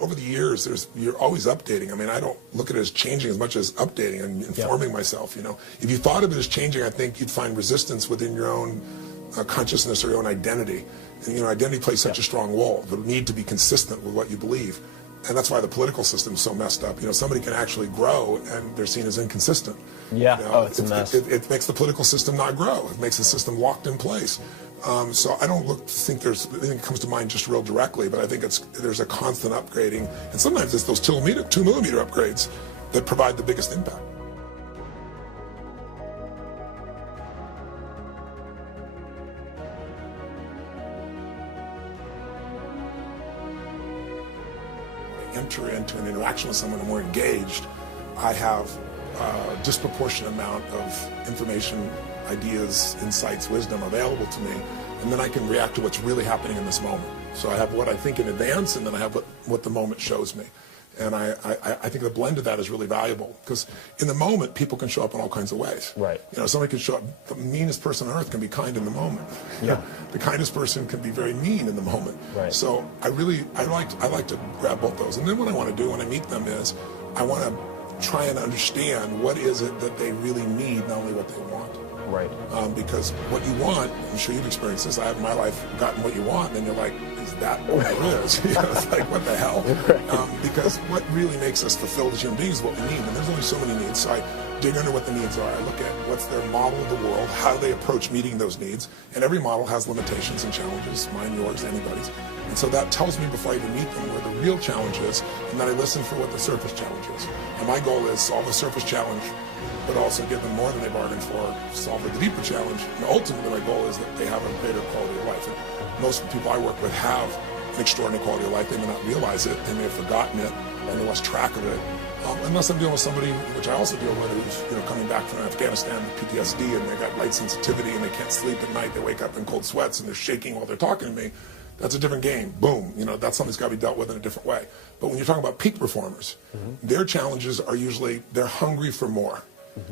over the years, you're always updating. I mean, I don't look at it as changing as much as updating and informing myself. If you thought of it as changing, I think you'd find resistance within your own consciousness or your own identity. And identity plays such a strong role. The need to be consistent with what you believe. And that's why the political system is so messed up. Somebody can actually grow and they're seen as inconsistent. Yeah, it's a mess. It makes the political system not grow. It makes the system locked in place. So I don't think there's anything that comes to mind just real directly, but I think there's a constant upgrading. And sometimes it's those 2 millimeter upgrades that provide the biggest impact. Enter into an interaction with someone and we're engaged, I have a disproportionate amount of information, ideas, insights, wisdom available to me, and then I can react to what's really happening in this moment. So I have what I think in advance, and then I have what the moment shows me. And I think the blend of that is really valuable, because in the moment, people can show up in all kinds of ways. Right. Somebody can show up, the meanest person on earth can be kind in the moment. Yeah. The kindest person can be very mean in the moment. Right. So I like to grab both those. And then what I want to do when I meet them is I want to try and understand what is it that they really need, not only what they want. Right. Because what you want, I'm sure you've experienced this, I have in my life gotten what you want, and then you're like, is that what it is? It's like, what the hell? Because what really makes us fulfilled as human beings is what we need, and there's only so many needs. So I dig under what the needs are. I look at what's their model of the world, how do they approach meeting those needs, and every model has limitations and challenges, mine, yours, anybody's. And so that tells me before I even meet them where the real challenge is, and then I listen for what the surface challenge is. And my goal is solve the surface challenge, but also give them more than they bargained for, solve the deeper challenge. And ultimately, my goal is that they have a greater quality of life. And most of the people I work with have an extraordinary quality of life. They may not realize it, they may have forgotten it, and they lost track of it. Unless I'm dealing with somebody, which I also deal with, who's coming back from Afghanistan with PTSD, and they got light sensitivity, and they can't sleep at night. They wake up in cold sweats, and they're shaking while they're talking to me. That's a different game. Boom. That's something that's got to be dealt with in a different way. But when you're talking about peak performers, their challenges are usually they're hungry for more.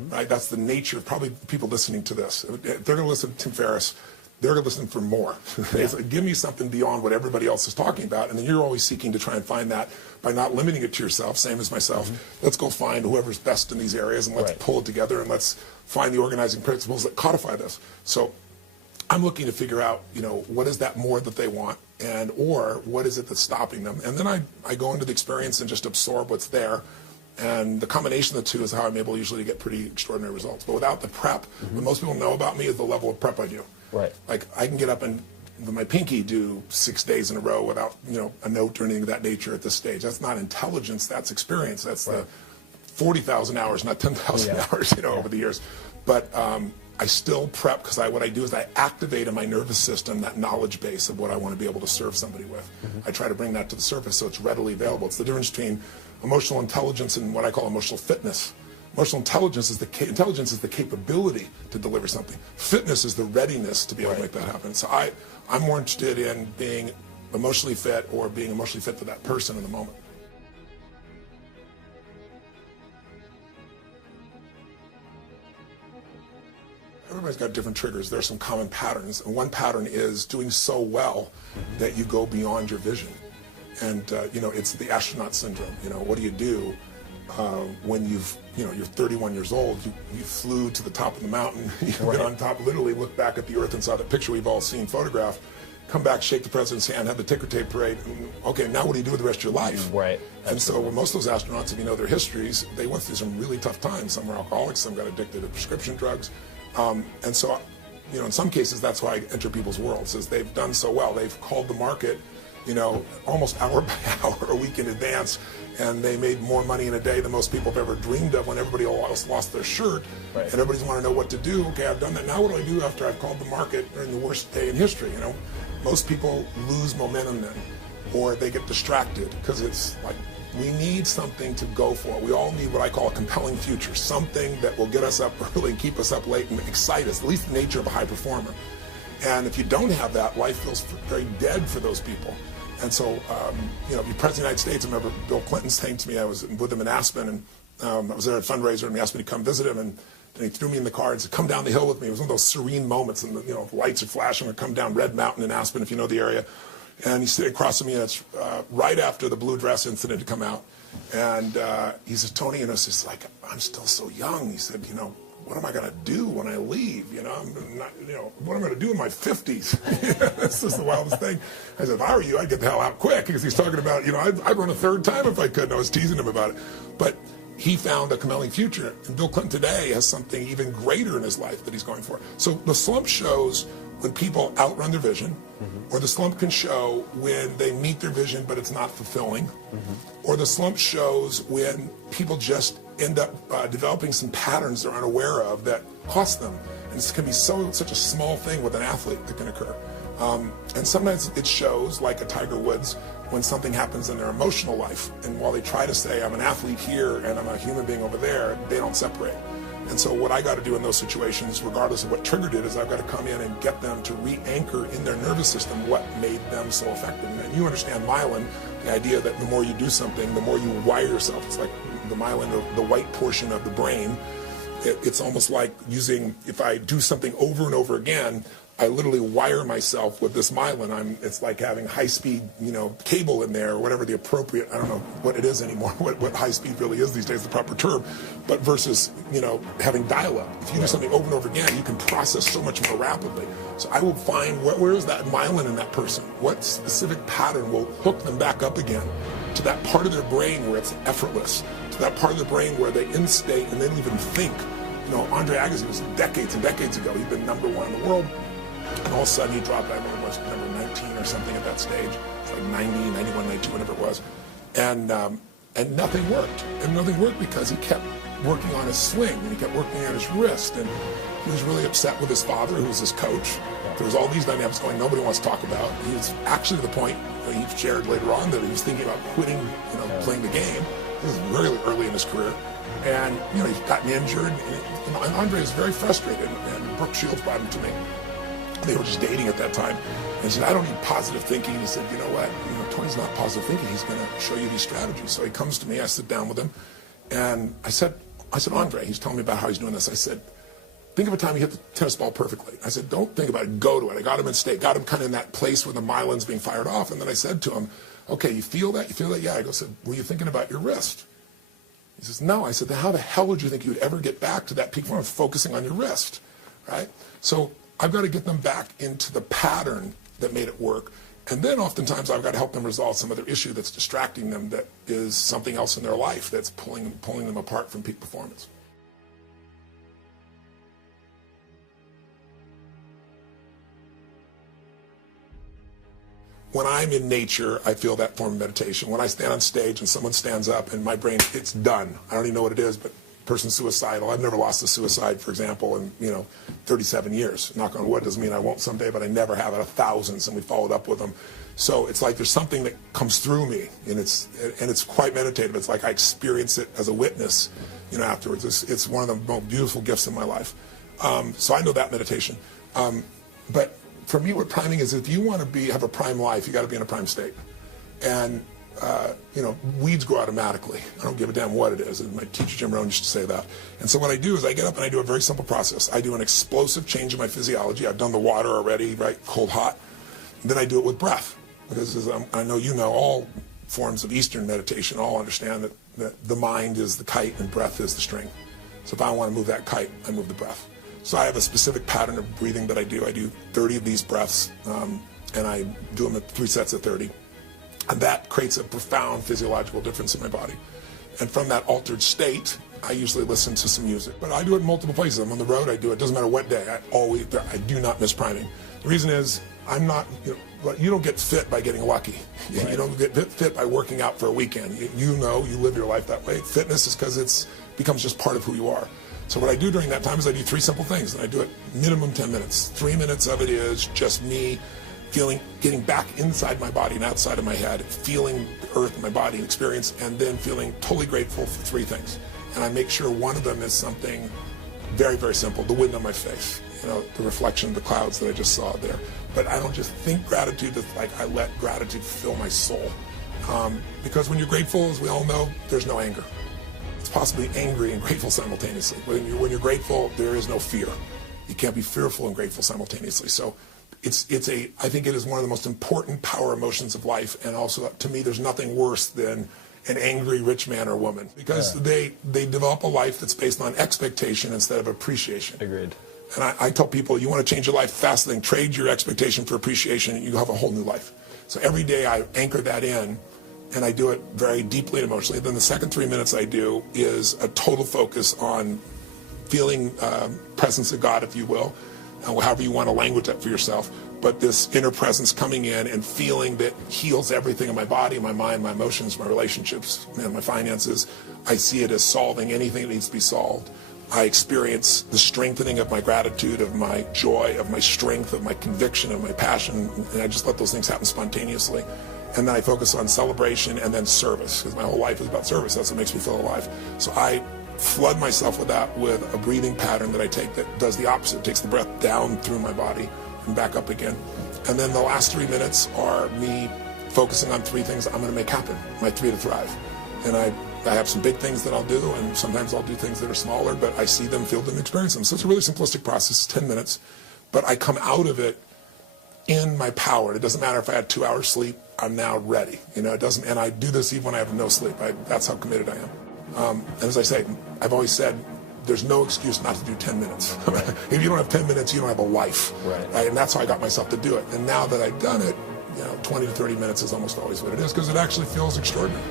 Right? That's the nature of probably people listening to this. If they're going to listen to Tim Ferriss, they're going to listen for more. It's like, give me something beyond what everybody else is talking about, and then you're always seeking to try and find that by not limiting it to yourself, same as myself. Let's go find whoever's best in these areas, and let's pull it together, and let's find the organizing principles that codify this. So I'm looking to figure out, what is that more that they want, or what is it that's stopping them? And then I go into the experience and just absorb what's there. And the combination of the two is how I'm able usually to get pretty extraordinary results. But without the prep, what most people know about me is the level of prep I do. Right. Like I can get up and with my pinky do 6 days in a row without a note or anything of that nature at this stage. That's not intelligence, that's experience. That's the 40,000 hours, not 10,000 hours, over the years. But I still prep because what I do is I activate in my nervous system that knowledge base of what I want to be able to serve somebody with. I try to bring that to the surface so it's readily available. It's the difference between emotional intelligence and what I call emotional fitness. Emotional intelligence is the capability to deliver something. Fitness is the readiness to be able to make that happen. So I'm more interested in being emotionally fit or being emotionally fit for that person in the moment. Everybody's got different triggers. There are some common patterns, and one pattern is doing so well that you go beyond your vision. And it's the astronaut syndrome. What do you do when you're 31 years old? You flew to the top of the mountain. You've been on top, literally looked back at the Earth and saw that picture we've all seen photographed. Come back, shake the president's hand, have the ticker tape parade. Okay, now what do you do with the rest of your life? Right. And so most of those astronauts, if you know their histories, they went through some really tough times. Some were alcoholics, some got addicted to prescription drugs. And so, in some cases, that's why I enter people's worlds, is they've done so well. They've called the market, almost hour by hour, a week in advance, and they made more money in a day than most people have ever dreamed of when everybody else lost their shirt, and everybody's want to know what to do. Okay, I've done that. Now what do I do after I've called the market during the worst day in history? Most people lose momentum then, or they get distracted, because it's like, we need something to go for. We all need what I call a compelling future, something that will get us up early and keep us up late and excite us, at least the nature of a high performer. And if you don't have that, life feels very dead for those people. And so, the President of the United States, I remember Bill Clinton saying to me, I was with him in Aspen, and I was there at a fundraiser, and he asked me to come visit him, and he threw me in the car and said, come down the hill with me. It was one of those serene moments, and the lights are flashing, and come down Red Mountain in Aspen, if you know the area. And he's sitting across from me, and it's right after the blue dress incident had come out. And he says, Tony, you know, it's just like, I'm still so young. He said, you know, what am I going to do when I leave? You know, I'm not, you know, what am I going to do in my 50s? That's just the wildest thing. I said, if I were you, I'd get the hell out quick, because he's talking about, you know, I'd run a third time if I could. And I was teasing him about it. But he found a compelling future. And Bill Clinton today has something even greater in his life that he's going for. So the slump shows when people outrun their vision, or the slump can show when they meet their vision but it's not fulfilling, or the slump shows when people just end up developing some patterns they're unaware of that cost them. And this can be such a small thing with an athlete that can occur. And sometimes it shows, like a Tiger Woods, when something happens in their emotional life, and while they try to say, I'm an athlete here and I'm a human being over there, they don't separate. And so what I got to do in those situations, regardless of what triggered it, is I've got to come in and get them to re-anchor in their nervous system what made them so effective. And you understand myelin, the idea that the more you do something, the more you wire yourself. It's like the myelin, the white portion of the brain. It's almost like using, if I do something over and over again, I literally wire myself with this myelin. It's like having high-speed, you know, cable in there, or whatever the appropriate, I don't know what it is anymore, what high-speed really is these days, the proper term, but versus, you know, having dial-up. If you do something over and over again, you can process so much more rapidly. So I will find where is that myelin in that person? What specific pattern will hook them back up again to that part of their brain where it's effortless, to that part of the brain where they instate and they don't even think. You know, Andre Agassi was decades and decades ago. He'd been #1 in the world. And all of a sudden he dropped, I don't know, was number 19 or something at that stage. It's like 90, 91, 92, whatever it was. And nothing worked. And nothing worked because he kept working on his swing, and he kept working on his wrist. And he was really upset with his father, who was his coach. There was all these dynamics going nobody wants to talk about. He was actually to the point that he shared later on that he was thinking about quitting, you know, playing the game. This is really early in his career. And, you know, he's gotten injured. And Andre was very frustrated. And Brooke Shields brought him to me. They were just dating at that time. And he said, I don't need positive thinking. He said, you know what? You know, Tony's not positive thinking. He's going to show you these strategies. So he comes to me. I sit down with him. And I said, Andre, he's telling me about how he's doing this. I said, think of a time you hit the tennis ball perfectly. I said, don't think about it. Go to it. I got him in state. Got him kind of in that place where the myelin's being fired off. And then I said to him, okay, you feel that? You feel that? Yeah. I said, were you thinking about your wrist? He says, no. I said, then how the hell would you think you would ever get back to that peak form of focusing on your wrist? Right? So I've got to get them back into the pattern that made it work. And then oftentimes I've got to help them resolve some other issue that's distracting them, that is something else in their life that's pulling them apart from peak performance. When I'm in nature, I feel that form of meditation. When I stand on stage and someone stands up and my brain, it's done. I don't even know what it is, but person's suicidal. I've never lost a suicide, for example, in, you know, 37 years. Knock on wood, doesn't mean I won't someday, but I never have out of thousands, and we followed up with them. So it's like there's something that comes through me, and it's quite meditative. It's like I experience it as a witness, you know, afterwards. It's one of the most beautiful gifts in my life. So I know that meditation. But for me, what priming is, if you want to have a prime life, you got to be in a prime state. And you know, weeds grow automatically. I don't give a damn what it is. And my teacher, Jim Rohn, used to say that. And so what I do is I get up and I do a very simple process. I do an explosive change in my physiology. I've done the water already, right? Cold, hot. And then I do it with breath. Because as I know you know, all forms of Eastern meditation all understand that the mind is the kite and breath is the string. So if I want to move that kite, I move the breath. So I have a specific pattern of breathing that I do. I do 30 of these breaths, and I do them at 3 sets of 30. And that creates a profound physiological difference in my body. And from that altered state, I usually listen to some music. But I do it in multiple places. I'm on the road, I do it. Doesn't matter what day. I do not miss priming. The reason is, I'm not, you don't get fit by getting lucky. Right. You don't get fit by working out for a weekend. You know, you live your life that way. Fitness is because it becomes just part of who you are. So what I do during that time is I do 3 simple things, and I do it minimum 10 minutes. 3 minutes of it is just me getting back inside my body and outside of my head, feeling the earth in my body and experience, and then feeling totally grateful for 3 things. And I make sure one of them is something very, very simple, the wind on my face, you know, the reflection of the clouds that I just saw there. But I don't just think gratitude, it's like I let gratitude fill my soul. Because when you're grateful, as we all know, there's no anger. It's possibly angry and grateful simultaneously. When you're grateful, there is no fear. You can't be fearful and grateful simultaneously. So I think it is one of the most important power emotions of life, and also to me, there's nothing worse than an angry rich man or woman, because they develop a life that's based on expectation instead of appreciation. Agreed. And I tell people, you want to change your life, fast thing, trade your expectation for appreciation, and you have a whole new life. So every day I anchor that in, and I do it very deeply and emotionally. Then the second 3 minutes I do is a total focus on feeling presence of God, if you will, however you want to language that for yourself. But this inner presence coming in and feeling that heals everything in my body, my mind, my emotions, my relationships, and my finances. I see it as solving anything that needs to be solved. I experience the strengthening of my gratitude, of my joy, of my strength, of my conviction, of my passion, and I just let those things happen spontaneously. And then I focus on celebration and then service, because my whole life is about service. That's what makes me feel alive. So I flood myself with that, with a breathing pattern that I take that does the opposite. It takes the breath down through my body and back up again. And then the last 3 minutes are me focusing on 3 things I'm going to make happen, my 3 to thrive. And I have some big things that I'll do, and sometimes I'll do things that are smaller, but I see them, feel them, experience them. So it's a really simplistic process, 10 minutes, but I come out of it in my power. It doesn't matter if I had 2 hours sleep, I'm now ready. It doesn't, and I do this even when I have no sleep. That's how committed I am. And as I say, I've always said, there's no excuse not to do 10 minutes. Right. If you don't have 10 minutes, you don't have a life. Right? And that's how I got myself to do it. And now that I've done it, 20 to 30 minutes is almost always what it is, because it actually feels extraordinary.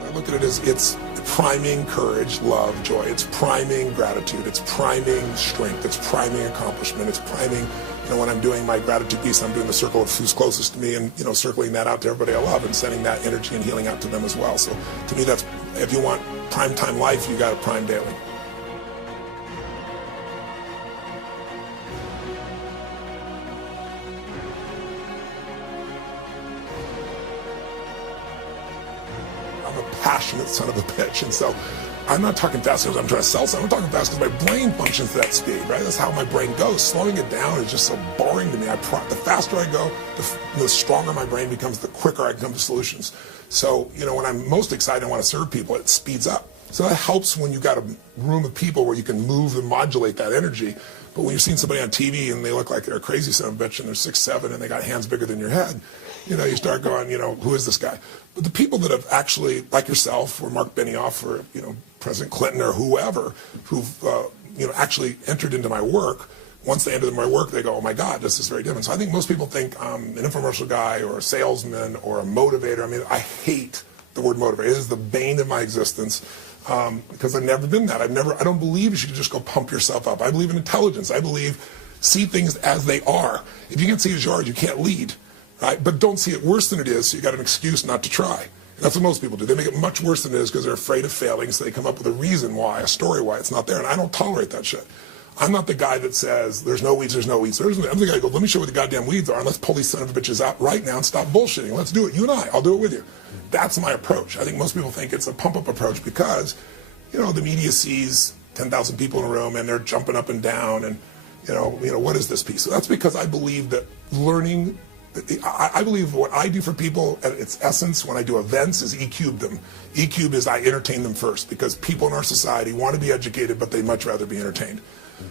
I look at it as it's priming courage, love, joy. It's priming gratitude. It's priming strength. It's priming accomplishment. It's priming, when I'm doing my gratitude piece, I'm doing the circle of who's closest to me and, circling that out to everybody I love and sending that energy and healing out to them as well. So to me, that's, if you want prime time life, you got to prime daily. I'm a passionate son of a bitch, and so I'm not talking fast because I'm trying to sell something. I'm talking fast because my brain functions to that speed, right? That's how my brain goes. Slowing it down is just so boring to me. The faster I go, the stronger my brain becomes, the quicker I come to solutions. So, when I'm most excited and want to serve people, it speeds up. So that helps when you've got a room of people where you can move and modulate that energy. But when you're seeing somebody on TV and they look like they're a crazy son of a bitch and they're 6'7" and they got hands bigger than your head, you start going, who is this guy? But the people that have actually, like yourself or Mark Benioff or, President Clinton or whoever, who've, actually entered into my work, once they enter my work, they go, oh my God, this is very different. So I think most people think I'm an infomercial guy or a salesman or a motivator. I mean, I hate the word motivator. It is the bane of my existence. Because I've never been that. I don't believe you should just go pump yourself up. I believe in intelligence. I believe see things as they are. If you can't see as you are, you can't lead, right? But don't see it worse than it is, so you got an excuse not to try. And that's what most people do. They make it much worse than it is because they're afraid of failing, so they come up with a reason why, a story why it's not there. And I don't tolerate that shit. I'm not the guy that says, there's no weeds, there's no weeds. I'm the guy that goes, let me show you what the goddamn weeds are, and let's pull these son of a bitches out right now and stop bullshitting. Let's do it. You and I'll do it with you. That's my approach. I think most people think it's a pump-up approach because, the media sees 10,000 people in a room and they're jumping up and down and, what is this piece? So that's because I believe that learning, I believe what I do for people at its essence when I do events is E-cube them. E-cube is I entertain them first because people in our society want to be educated, but they'd much rather be entertained.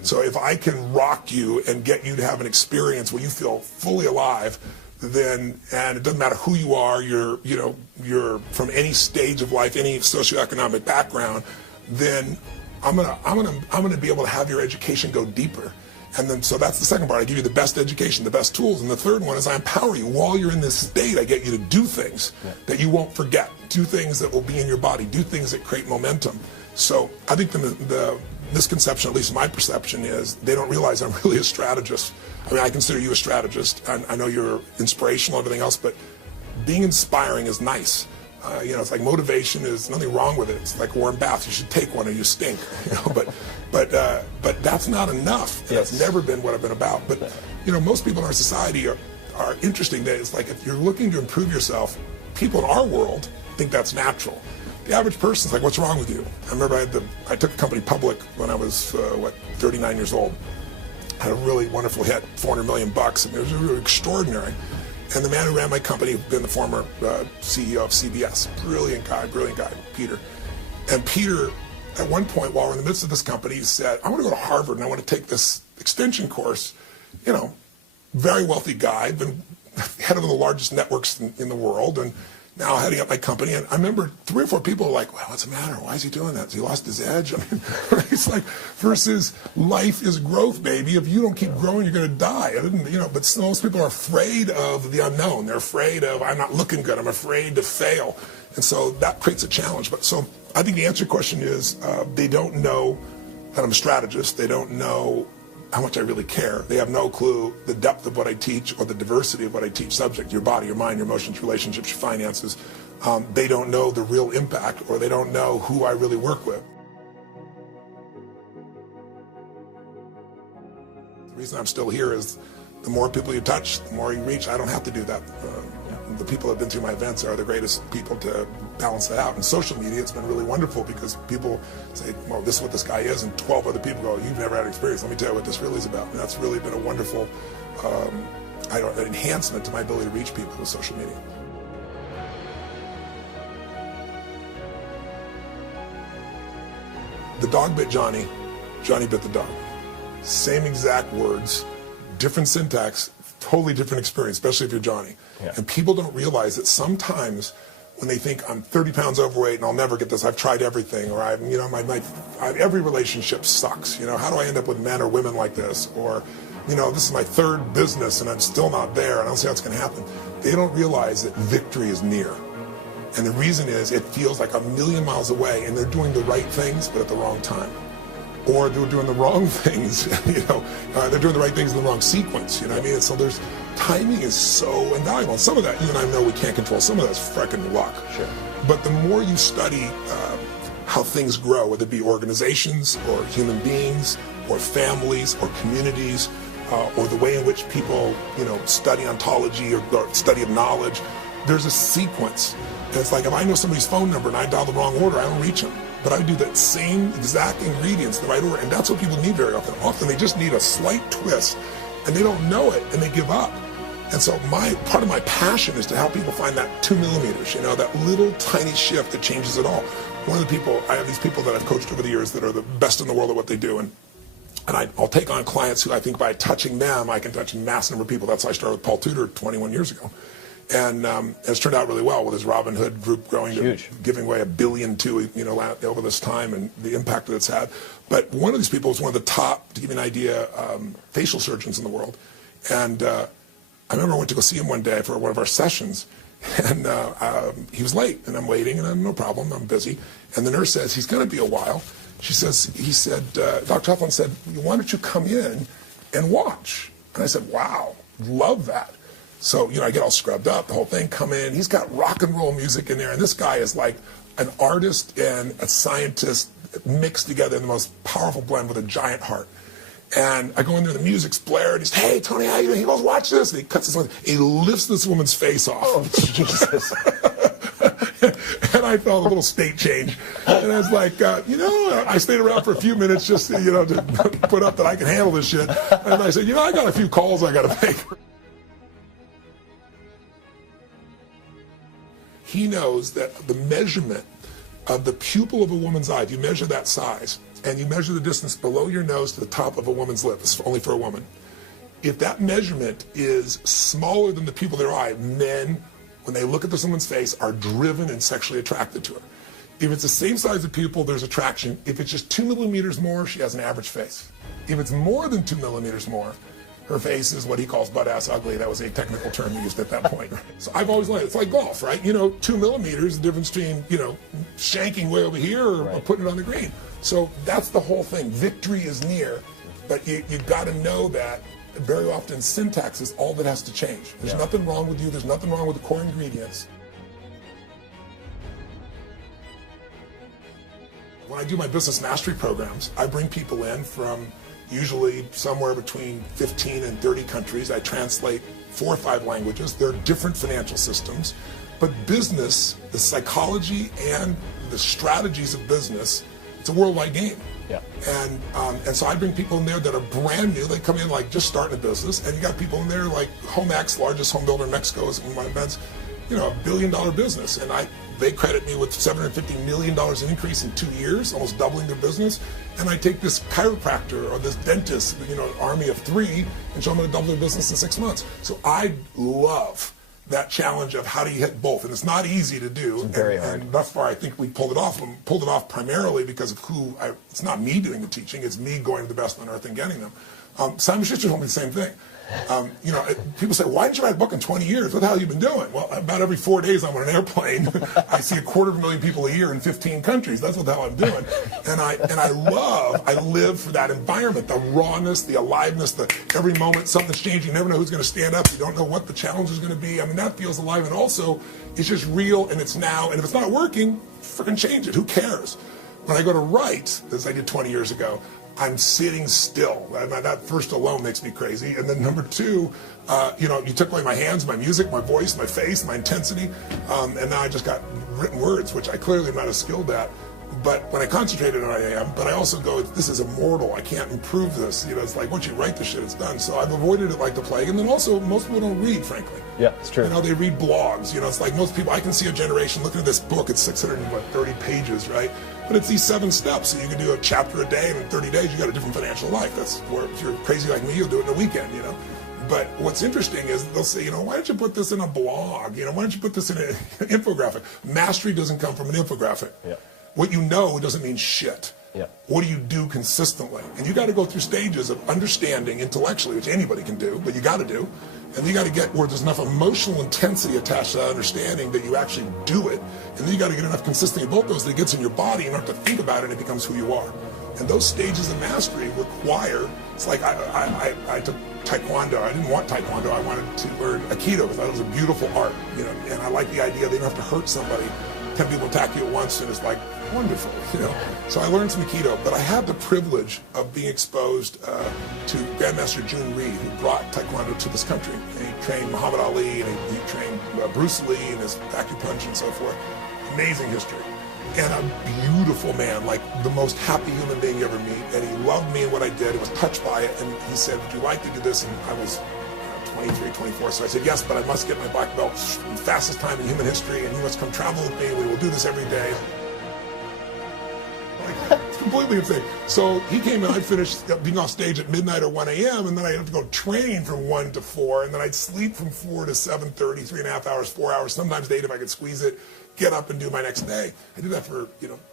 So if I can rock you and get you to have an experience where you feel fully alive, then, and it doesn't matter who you are, you're from any stage of life, any socioeconomic background, then I'm gonna be able to have your education go deeper. And then, so that's the second part. I give you the best education, the best tools. And the third one is I empower you. While you're in this state, I get you to do things that you won't forget. Do things that will be in your body. Do things that create momentum. So I think the misconception, at least my perception, is they don't realize I'm really a strategist. I mean, I consider you a strategist. I know you're inspirational and everything else, but being inspiring is nice. It's like motivation is nothing wrong with it. It's like a warm bath. You should take one or you stink. But that's not enough. And that's never been what I've been about. But most people in our society are interesting. That it's like if you're looking to improve yourself, people in our world think that's natural. The average person's like, what's wrong with you? I remember I took a company public when I was 39 years old. Had a really wonderful hit, $400 million, and it was really extraordinary. And the man who ran my company had been the former CEO of CBS. Brilliant guy, Peter. And Peter at one point, while we're in the midst of this company, he said, I want to go to Harvard and I want to take this extension course. You know, very wealthy guy, been head of the largest networks in the world, and now heading up my company. And I remember 3 or 4 people were like, well, what's the matter? Why is he doing that? Has he lost his edge? I mean, it's like, versus life is growth, baby. If you don't keep growing, you're going to die. I didn't, you know, but most people are afraid of the unknown. They're afraid of, I'm not looking good. I'm afraid to fail. And so that creates a challenge. But so I think the answer to your question is they don't know that I'm a strategist. They don't know how much I really care. They have no clue the depth of what I teach or the diversity of what I teach. Subject, your body, your mind, your emotions, relationships, your finances. They don't know the real impact, or they don't know who I really work with. The reason I'm still here is the more people you touch, the more you reach. I don't have to do that. The people that have been through my events are the greatest people to balance that out. And social media, it's been really wonderful because people say, well, this is what this guy is, and 12 other people go, you've never had experience. Let me tell you what this really is about. And that's really been a wonderful an enhancement to my ability to reach people with social media. The dog bit Johnny, Johnny bit the dog. Same exact words, different syntax, totally different experience, especially if you're Johnny. Yeah. And people don't realize that sometimes when they think I'm 30 pounds overweight and I'll never get this, I've tried everything, or I'm, you know, every relationship sucks. You know, how do I end up with men or women like this? Or, you know, this is my 3rd business and I'm still not there and I don't see how it's going to happen. They don't realize that victory is near. And the reason is it feels like a million miles away, and they're doing the right things but at the wrong time. Or they're doing the wrong things, you know, they're doing the right things in the wrong sequence, you know what I mean? And so timing is so invaluable. And some of that, you and I know we can't control. Some of that's frickin' luck. Sure. But the more you study how things grow, whether it be organizations or human beings or families or communities, or the way in which people, you know, study ontology or study of knowledge, there's a sequence. And it's like if I know somebody's phone number and I dial the wrong order, I don't reach them. But I do that same exact ingredients in the right order, and that's what people need very often. Often they just need a slight twist, and they don't know it, and they give up. And so part of my passion is to help people find that 2 millimeters, you know, that little tiny shift that changes it all. One of the people, I have these people that I've coached over the years that are the best in the world at what they do, and I'll take on clients who I think by touching them, I can touch a mass number of people. That's why I started with Paul Tudor 21 years ago. And it's turned out really well with his Robin Hood group growing to giving away $1 billion to, you know, over this time, and the impact that it's had. But one of these people is one of the top, to give you an idea, facial surgeons in the world. And I remember I went to go see him one day for one of our sessions, and he was late, and I'm waiting, and I'm no problem, I'm busy. And the nurse says, he's going to be a while. He said, Dr. Hoffman said, why don't you come in and watch? And I said, wow, love that. So, you know, I get all scrubbed up, the whole thing, come in. He's got rock and roll music in there, and this guy is like an artist and a scientist mixed together in the most powerful blend with a giant heart. And I go in there, the music's blared. He's, hey, Tony, how you doing? He goes, watch this. And he cuts this one. He lifts this woman's face off. Oh, Jesus. And I felt a little state change. And I was like, you know, I stayed around for a few minutes just, you know, to put up that I can handle this shit. And I said, you know, I got a few calls I got to make. He knows that the measurement of the pupil of a woman's eye, if you measure that size, and you measure the distance below your nose to the top of a woman's lip, it's only for a woman. If that measurement is smaller than the pupil of their eye, men, when they look at this woman's face, are driven and sexually attracted to her. If it's the same size of pupil, there's attraction. If it's just 2 millimeters more, she has an average face. If it's more than 2 millimeters more, her face is what he calls butt-ass ugly. That was a technical term used at that point. So I've always learned, it's like golf, right? You know, 2 millimeters, the difference between, you know, shanking way over here or putting it on the green. So that's the whole thing. Victory is near, but you've got to know that very often syntax is all that has to change. There's nothing wrong with you. There's nothing wrong with the core ingredients. When I do my business mastery programs, I bring people in from usually somewhere between 15 and 30 countries. I translate 4 or 5 languages. There are different financial systems, but business, the psychology and the strategies of business, it's a worldwide game. Yeah. And so I bring people in there that are brand new. They come in like just starting a business, and you got people in there like HomeX, largest home builder in Mexico, is one of my events, you know, $1 billion business. And They credit me with $750 million in increase in 2 years, almost doubling their business. And I take this chiropractor or this dentist, army of 3, and show them how to double their business in 6 months. So I love that challenge of how do you hit both, and it's not easy to do. It's very hard. And thus far, I think we pulled it off. And pulled it off primarily because of it's not me doing the teaching; it's me going to the best on earth and getting them. Simon Schuster told me the same thing. People say, "Why didn't you write a book in 20 years? What the hell have you been doing?" Well, about every 4 days I'm on an airplane. I see 250,000 people a year in 15 countries. That's what the hell I'm doing. And I live for that environment, the rawness, the aliveness, every moment something's changing. You never know who's going to stand up. You don't know what the challenge is going to be. I mean, that feels alive. And also, it's just real and it's now. And if it's not working, freaking change it. Who cares? When I go to write, as I did 20 years ago, I'm sitting still. That first alone makes me crazy. And then number 2, you took away my hands, my music, my voice, my face, my intensity, and now I just got written words, which I clearly am not as skilled at. But when I concentrated on it, I am. But I also go, this is immortal. I can't improve this. It's like once you write the shit, it's done. So I've avoided it like the plague. And then also, most people don't read, frankly. Yeah, it's true. They read blogs. It's like most people, I can see a generation looking at this book. It's 630 pages, right? But it's these 7 steps. So you can do a chapter a day, and in 30 days, you got a different financial life. That's where, if you're crazy like me, you'll do it in a weekend, But what's interesting is they'll say, why don't you put this in a blog? Why don't you put this in an infographic? Mastery doesn't come from an infographic. Yeah. What you know doesn't mean shit. Yeah. What do you do consistently? And you got to go through stages of understanding intellectually, which anybody can do, but you got to do. And you got to get where there's enough emotional intensity attached to that understanding that you actually do it. And then you got to get enough consistency in both those that it gets in your body and you don't have to think about it and it becomes who you are. And those stages of mastery require, it's like I took Taekwondo. I didn't want Taekwondo. I wanted to learn Aikido. I thought it was a beautiful art, and I like the idea they don't have to hurt somebody. 10 people attack you at once and it's like wonderful, So I learned some Aikido, but I had the privilege of being exposed to Grandmaster Jun Rhee, who brought Taekwondo to this country. And he trained Muhammad Ali, and he trained Bruce Lee and his acupuncture and so forth. Amazing history. And a beautiful man, like the most happy human being you ever meet. And he loved me and what I did. He was touched by it. And he said, would you like to do this? And I was 23, 24. So I said, yes, but I must get my black belt in the fastest time in human history. And you must come travel with me. We will do this every day. It's completely insane. So he came and I finished being off stage at midnight or 1 a.m. And then I'd have to go train from 1 to 4. And then I'd sleep from 4 to 7:30, 3.5 hours, 4 hours, sometimes 8 if I could squeeze it. Get up and do my next day. I did that for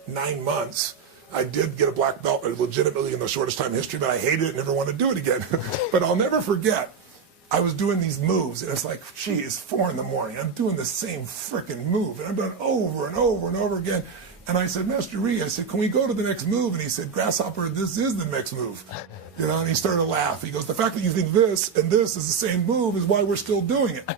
9 months. I did get a black belt legitimately in the shortest time in history, but I hated it and never wanted to do it again. But I'll never forget, I was doing these moves, and it's like, gee, it's 4 in the morning. I'm doing the same freaking move, and I'm doing it over and over and over again. And I said, Master Rhee, I said, can we go to the next move? And he said, Grasshopper, this is the next move. And he started to laugh. He goes, the fact that you think this and this is the same move is why we're still doing it.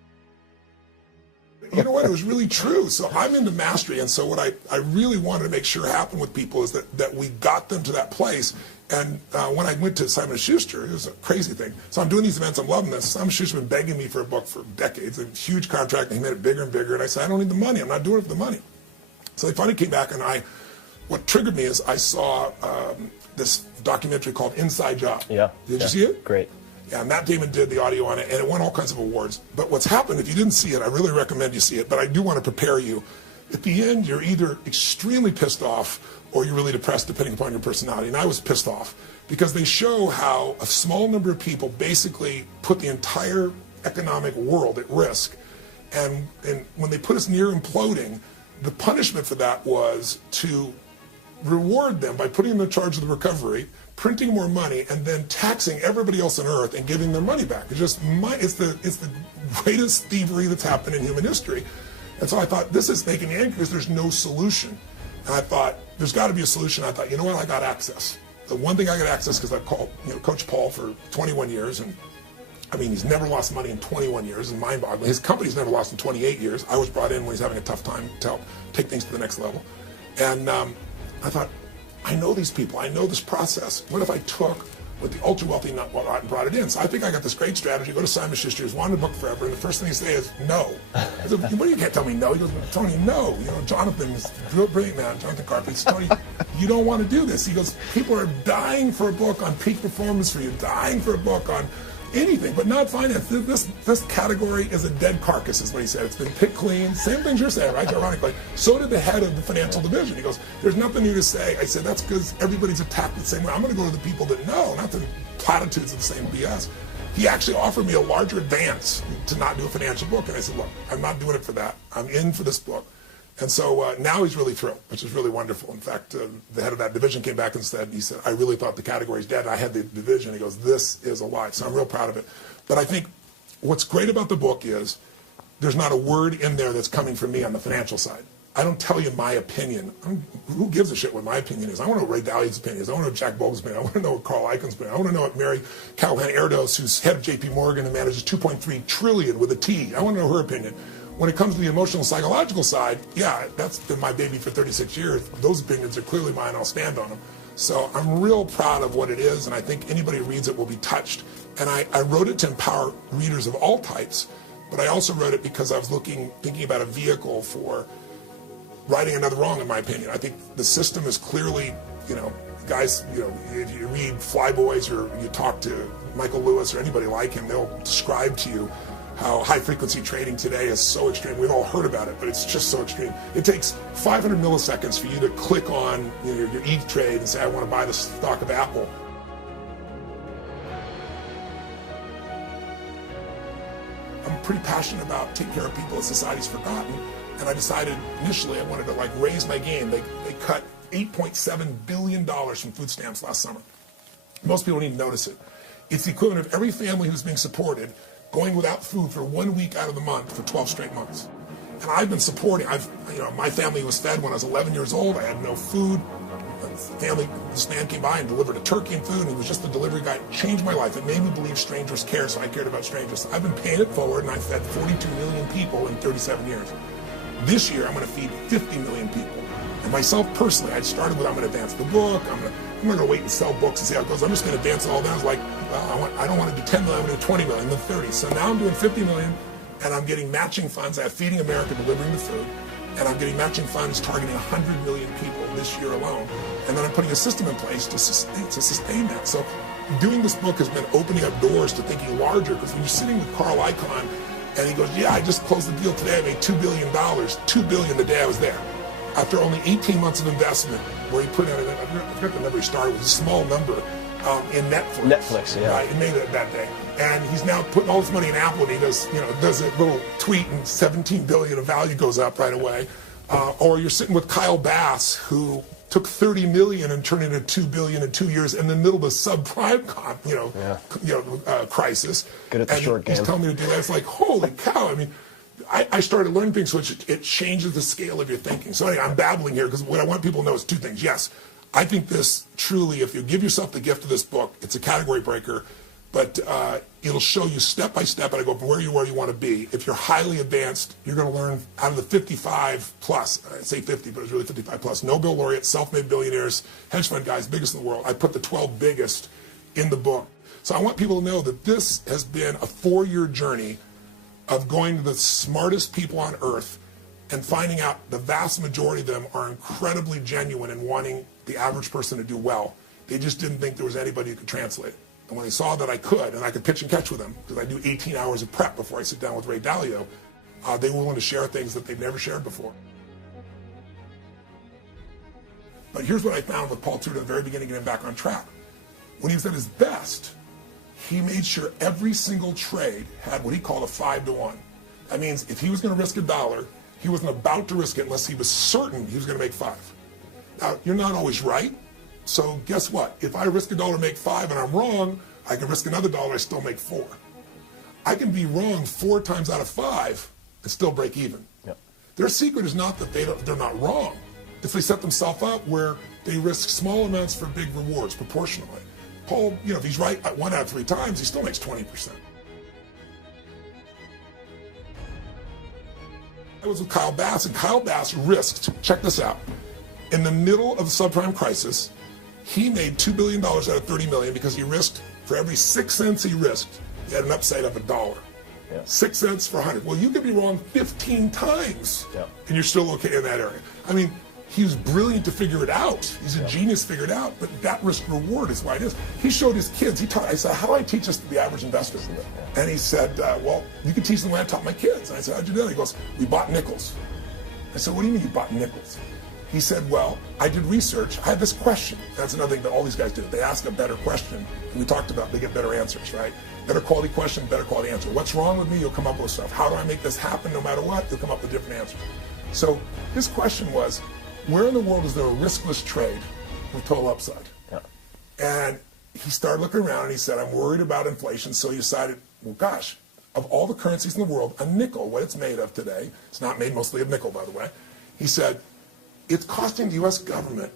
You know what? It was really true. So I'm into mastery, and so what I really wanted to make sure happened with people is that we got them to that place. And when I went to Simon & Schuster, it was a crazy thing. So I'm doing these events, I'm loving this. Simon & Schuster's been begging me for a book for decades, a huge contract, and he made it bigger and bigger. And I said, I don't need the money. I'm not doing it for the money. So they finally came back, and what triggered me is I saw this documentary called Inside Job. Yeah. Did you see it? Great. Yeah, Matt Damon did the audio on it, and it won all kinds of awards. But what's happened, if you didn't see it, I really recommend you see it, but I do want to prepare you. At the end, you're either extremely pissed off or you're really depressed, depending upon your personality. And I was pissed off because they show how a small number of people basically put the entire economic world at risk. And when they put us near imploding, the punishment for that was to reward them by putting them in charge of the recovery, printing more money, and then taxing everybody else on earth and giving their money back. It's the greatest thievery that's happened in human history. And so I thought, this is making me angry because there's no solution. And I thought, there's got to be a solution. I thought, you know what, I got access. The one thing I got access, because I've called Coach Paul for 21 years, and I mean, he's never lost money in 21 years, and mind-boggling. His company's never lost in 28 years. I was brought in when he's having a tough time to help take things to the next level. And I thought, I know these people. I know this process. What if I took what the ultra-wealthy and brought it in? So I think I got this great strategy. Go to Simon Schuster, who's wanted a book forever, and the first thing he says is, no. I said, what, you can't tell me no. He goes, Tony, no. Jonathan is a real brilliant man, Jonathan Carpenter. He says, Tony, you don't want to do this. He goes, people are dying for a book on peak performance for you, dying for a book on anything, but not finance. This category is a dead carcass, is what he said. It's been picked clean. Same things you're saying, right? Ironically. So did the head of the financial division. He goes, there's nothing new to say. I said, that's because everybody's attacked the same way. I'm going to go to the people that know, not the platitudes of the same BS. He actually offered me a larger advance to not do a financial book. And I said, look, I'm not doing it for that. I'm in for this book. And so now he's really thrilled, which is really wonderful. In fact, the head of that division came back and said, I really thought the category's dead. I had the division. He goes, this is alive. So I'm real proud of it. But I think what's great about the book is there's not a word in there that's coming from me on the financial side. I don't tell you my opinion. Who gives a shit what my opinion is? I want to know Ray Dalio's opinion is. I want to know Jack Bogue's opinion. I want to know what Carl Icahn's opinion. I want to know what Mary Callahan-Erdos, who's head of JP Morgan and manages 2.3 trillion with a T. I want to know her opinion. When it comes to the emotional, psychological side, yeah, that's been my baby for 36 years. Those opinions are clearly mine. I'll stand on them. So I'm real proud of what it is, and I think anybody who reads it will be touched. And I wrote it to empower readers of all types, but I also wrote it because I was thinking about a vehicle for righting another wrong, in my opinion. I think the system is clearly, guys, if you read Flyboys or you talk to Michael Lewis or anybody like him, they'll describe to you how high-frequency trading today is so extreme. We've all heard about it, but it's just so extreme. It takes 500 milliseconds for you to click on your E-Trade and say, I want to buy the stock of Apple. I'm pretty passionate about taking care of people that society's forgotten, and I decided initially I wanted to raise my game. They cut $8.7 billion from food stamps last summer. Most people don't even notice it. It's the equivalent of every family who's being supported going without food for 1 week out of the month for 12 straight months. And I've been supporting, my family was fed when I was 11 years old. I had no food. This man came by and delivered a turkey and food, and he was just the delivery guy. It changed my life. It made me believe strangers care, so I cared about strangers. I've been paying it forward, and I've fed 42 million people in 37 years. This year, I'm going to feed 50 million people. And myself personally, I started with, I'm going to advance the book. I'm not going to wait and sell books and see how it goes. I'm just going to advance it all down. I was like, I don't want to do 10 million, I'm going to do 20 million, then 30. So now I'm doing 50 million, and I'm getting matching funds. I have Feeding America delivering the food, and I'm getting matching funds targeting 100 million people this year alone. And then I'm putting a system in place to sustain that. So doing this book has been opening up doors to thinking larger, because when you're sitting with Carl Icahn, and he goes, yeah, I just closed the deal today. I made $2 billion, $2 billion the day I was there. After only 18 months of investment, where he put in, I forgot the number he started with, a small number in Netflix. Netflix, yeah. Right, he made it that day. And he's now putting all his money in Apple, and he does a little tweet, and 17 billion of value goes up right away. Or you're sitting with Kyle Bass, who took 30 million and turned it into 2 billion in 2 years in the middle of a subprime crisis. Good at the short game. He's telling me to do that. It's like, holy cow. I mean, I started learning things, so it changes the scale of your thinking. So anyway, I'm babbling here because what I want people to know is two things. Yes, I think this truly, if you give yourself the gift of this book, it's a category breaker, but it'll show you step by step, and I go from where you want to be. If you're highly advanced, you're going to learn out of the 55 plus, I say 50, but it's really 55 plus, Nobel laureates, self-made billionaires, hedge fund guys, biggest in the world. I put the 12 biggest in the book. So I want people to know that this has been a 4-year journey of going to the smartest people on earth and finding out the vast majority of them are incredibly genuine in wanting the average person to do well. They just didn't think there was anybody who could translate it. And when they saw that I could, and I could pitch and catch with them, because I do 18 hours of prep before I sit down with Ray Dalio, they were willing to share things that they've never shared before. But here's what I found with Paul Tudor at the very beginning, getting back on track. When he was at his best, he made sure every single trade had what he called a 5-to-1. That means if he was going to risk $1, he wasn't about to risk it unless he was certain he was going to make 5. Now, you're not always right, so guess what? If I risk $1 to make 5 and I'm wrong, I can risk another $1, I still make 4. I can be wrong 4 times out of 5 and still break even. Yep. Their secret is not that they're not wrong. It's they set themselves up where they risk small amounts for big rewards proportionally. Paul, if he's right 1 out of 3 times, he still makes 20%. I was with Kyle Bass, and Kyle Bass risked, check this out, in the middle of the subprime crisis, he made $2 billion out of 30 million because he risked, for every 6 cents he risked, he had an upside of $1. Yeah. 6 cents for 100. Well, you could be wrong 15 times, and you're still okay in that area. I mean, he was brilliant to figure it out. He's a genius to figure it out, but that risk reward is why it is. He showed his kids, I said, how do I teach this to the average investor? And he said, well, you can teach them the way I taught my kids. And I said, how'd you do that? He goes, we bought nickels. I said, what do you mean you bought nickels? He said, well, I did research. I had this question. That's another thing that all these guys do. They ask a better question. And we talked about they get better answers, right? Better quality question, better quality answer. What's wrong with me? You'll come up with stuff. How do I make this happen no matter what? You'll come up with different answers. So his question was, where in the world is there a riskless trade with total upside? Yeah. And he started looking around and he said, I'm worried about inflation. So he decided, well, gosh, of all the currencies in the world, a nickel, what it's made of today, it's not made mostly of nickel, by the way. He said, it's costing the U.S. government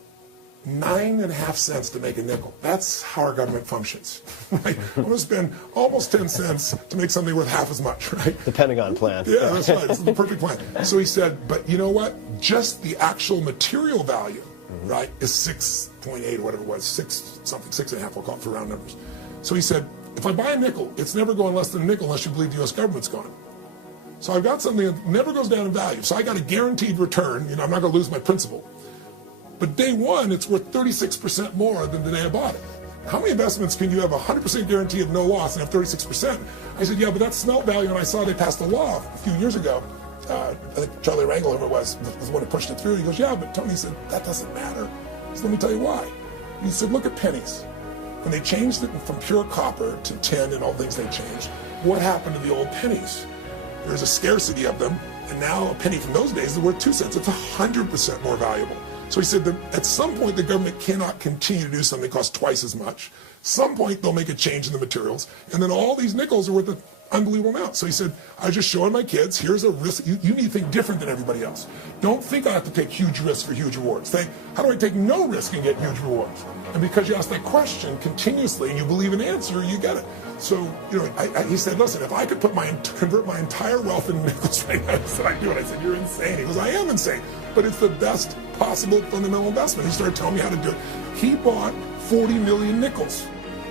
9.5 cents to make a nickel. That's how our government functions. Right? I'm going to spend almost 10 cents to make something worth half as much, right? The Pentagon plan. Yeah, that's right. It's the perfect plan. So he said, but you know what? Just the actual material value, right, is 6.8 or whatever it was, 6.5, we'll call it for round numbers. So he said, if I buy a nickel, it's never going less than a nickel unless you believe the U.S. government's going. So I've got something that never goes down in value. So I got a guaranteed return. I'm not going to lose my principal. But day one, it's worth 36% more than the day I bought it. How many investments can you have a 100% guarantee of no loss and have 36%? I said, yeah, but that's smelt value, and I saw they passed a law a few years ago. I think Charlie Rangel, whoever it was the one who pushed it through. He goes, yeah, but Tony said, that doesn't matter. So let me tell you why. He said, look at pennies. When they changed it from pure copper to tin and all the things they changed, what happened to the old pennies? There's a scarcity of them, and now a penny from those days is worth 2 cents. It's 100% more valuable. So he said that at some point the government cannot continue to do something that costs twice as much. Some point they'll make a change in the materials, and then all these nickels are worth an unbelievable amount. So he said, I was just showing my kids, here's a risk. You need to think different than everybody else. Don't think I have to take huge risks for huge rewards. Think, how do I take no risk and get huge rewards? And because you ask that question continuously and you believe an answer, you get it. So, he said, listen, if I could convert my entire wealth into nickels right now, I said, I do it. I said, you're insane. He goes, I am insane. But it's the best possible fundamental investment. He started telling me how to do it. He bought 40 million nickels.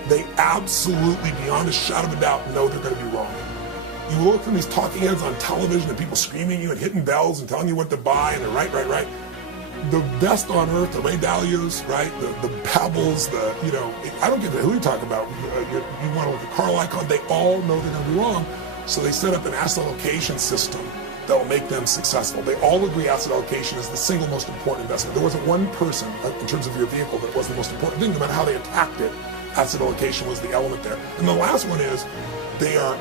They absolutely, beyond a shadow of a doubt, know they're going to be wrong. You look at these talking heads on television and people screaming at you and hitting bells and telling you what to buy, and they're right. The best on earth, the Ray Dalios, right? The Pebbles, I don't give a who you're talking about. You want to look at Carl Icahn, they all know they're going to be wrong. So they set up an asset allocation system that will make them successful. They all agree asset allocation is the single most important investment. There wasn't one person in terms of your vehicle that was the most important thing. No matter how they attacked it, asset allocation was the element there. And the last one is they're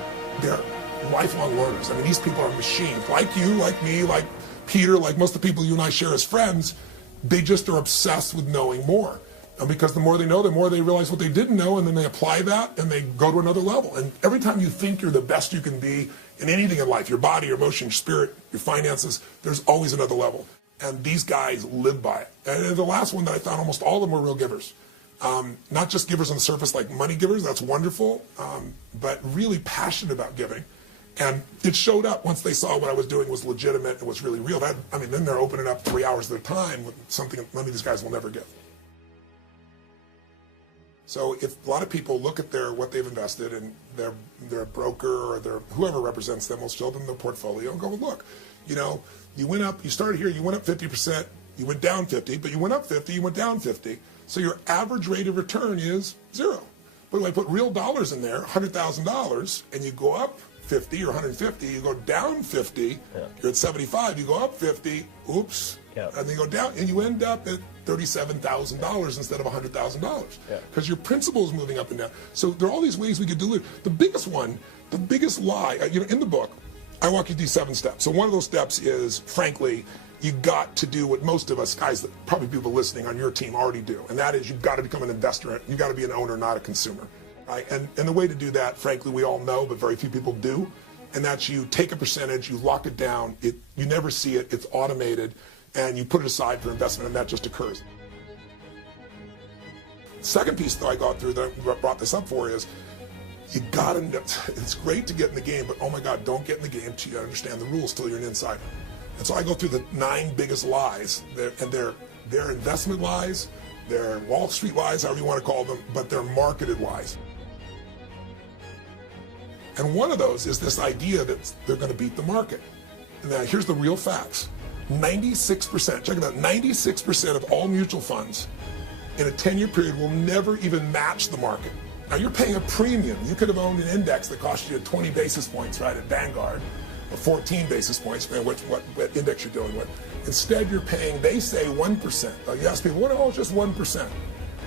lifelong learners. I mean, these people are machines. Like you, like me, like Peter, like most of the people you and I share as friends, they just are obsessed with knowing more. And because the more they know, the more they realize what they didn't know, and then they apply that and they go to another level. And every time you think you're the best you can be in anything in life, your body, your emotion, your spirit, your finances, there's always another level. And these guys live by it. And the last one that I found, almost all of them were real givers. Not just givers on the surface like money givers, that's wonderful, but really passionate about giving. And it showed up once they saw what I was doing was legitimate and was really real. Then they're opening up 3 hours of their time with something that many of these guys will never give. So if a lot of people look at what they've invested, and their broker or whoever represents them will show them the portfolio and go, well, look, you went up, you started here, you went up 50%, you went down 50, but you went up 50, you went down 50. So your average rate of return is 0. But if I put real dollars in there, $100,000, and you go up 50 or 150, you go down 50, you're at 75, you go up 50, oops, and then you go down, and you end up at $37,000 instead of $100,000 because your principal is moving up and down. So there are all these ways we could do it. The biggest one, the biggest lie, in the book, I walk you through 7 steps. So one of those steps is, frankly, you got to do what most of us guys, that probably people listening on your team already do, and that is you've got to become an investor. You've got to be an owner, not a consumer. Right? And the way to do that, frankly, we all know, but very few people do, and that's you take a percentage, you lock it down, you never see it, it's automated, and you put it aside for investment, and that just occurs. Second piece that I got through that I brought this up for is you gotta know, it's great to get in the game, but oh my God, don't get in the game till you understand the rules, till you're an insider. And so I go through the 9 biggest lies, and they're investment lies, they're Wall Street lies, however you want to call them, but they're marketed lies. And one of those is this idea that they're going to beat the market. Now, here's the real facts. 96%, check it out, 96% of all mutual funds in a 10-year period will never even match the market. Now you're paying a premium. You could have owned an index that cost you 20 basis points, right, at Vanguard, or 14 basis points, depending on what index you're dealing with. Instead, you're paying, they say 1%. You ask people, oh, it's just 1%.